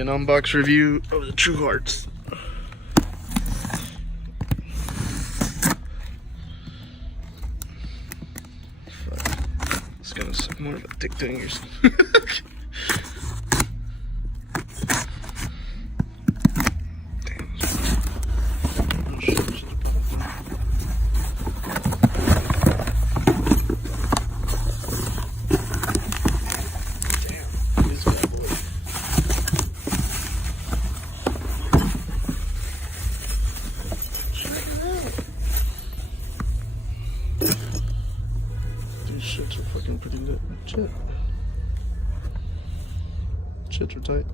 an unbox review of the Tru Harts. It's gonna suck more of a dick doing yours. Shits are fucking pretty lit. Shits are tight.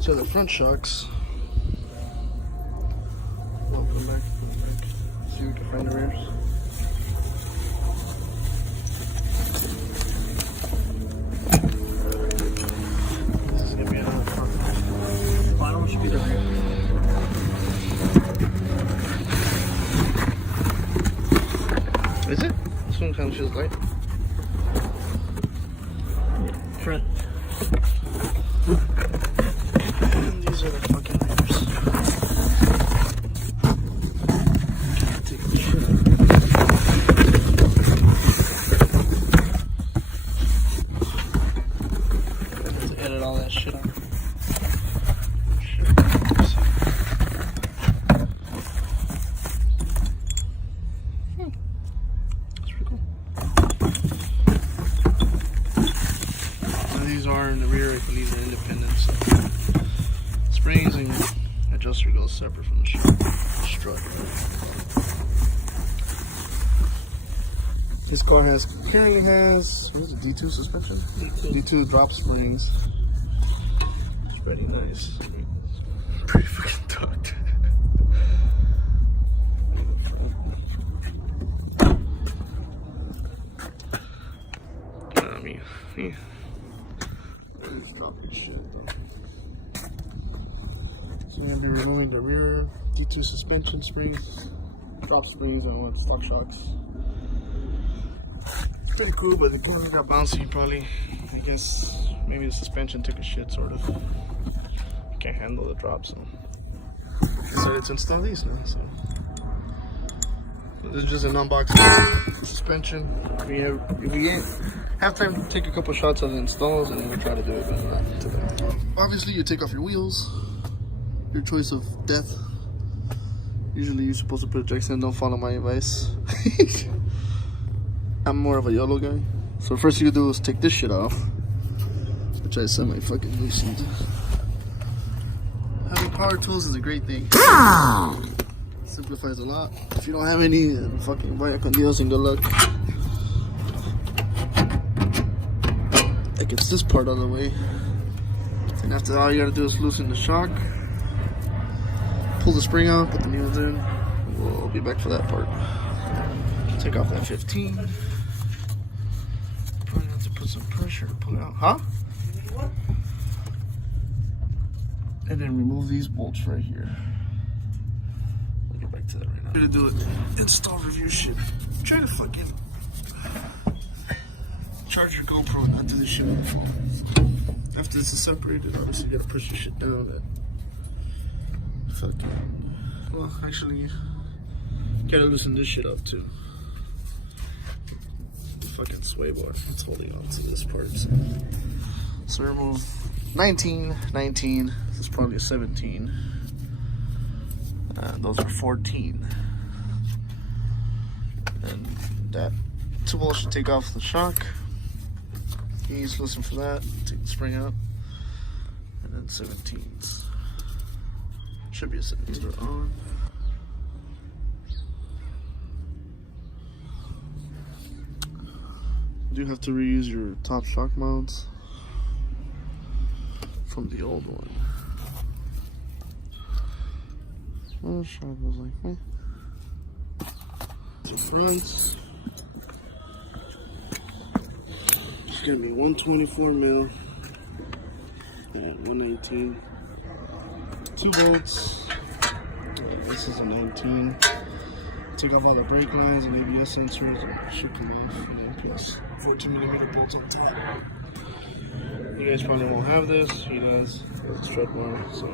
So the front shocks. I'll put them back. See if we can find the rears. This is gonna be another front. The bottom should be the rear. Is it? This one kind of feels light. Front. And these are the fucking rears. Can't take the shit out. I have to edit all that shit out. These are in the rear, I believe they're independent. So springs and adjuster goes separate from the strut. This car currently has, what is it, D2 suspension? D2 drop springs. It's pretty nice. Pretty fucking tucked. Yeah. Shit, so I'm going to be removing the rear D2 suspension springs, drop springs, and with stock shocks. Pretty cool, but the car got bouncy probably. I guess maybe the suspension took a shit, sort of. Can't handle the drop, so decided to install these now. So this is just an unboxing suspension. If we have time to take a couple shots of the installs, and we'll try to do it today. Obviously, you take off your wheels. Your choice of death. Usually, you're supposed to put ejects in. Don't follow my advice. I'm more of a YOLO guy. So first you do is take this shit off, which I semi-fucking loosened. Having power tools is a great thing. Simplifies a lot. If you don't have any, then fucking vaya con Dios and good luck. That gets this part out of the way. And after that, all you gotta do is loosen the shock, pull the spring out, put the needles in. We'll be back for that part. Take off that 15. Probably have to put some pressure to pull it out. Huh? And then remove these bolts right here. We'll get back to that right now. I'm gonna do it. Install review shit. Try to fucking charge your GoPro and not do this shit on the phone. After this is separated, obviously you gotta push your shit down. Well, actually, gotta loosen this shit up too. The fucking sway bar, it's holding on to this part. So remove 19, 19. This is probably a 17. Those are 14. And that 2 bolts should take off the shock. Keys, listen for that. Take the spring out. And then 17s. Should be a 17. They're on. You do have to reuse your top shock mounts from the old one. Well, the shock was like, eh. The fronts. It's gonna be 124 mil and 119. 2 bolts. This is a 19. Take off all the brake lines and ABS sensors and should come off. And then plus 14mm bolts on top. You guys probably won't have this. He does. It's tread bar, so.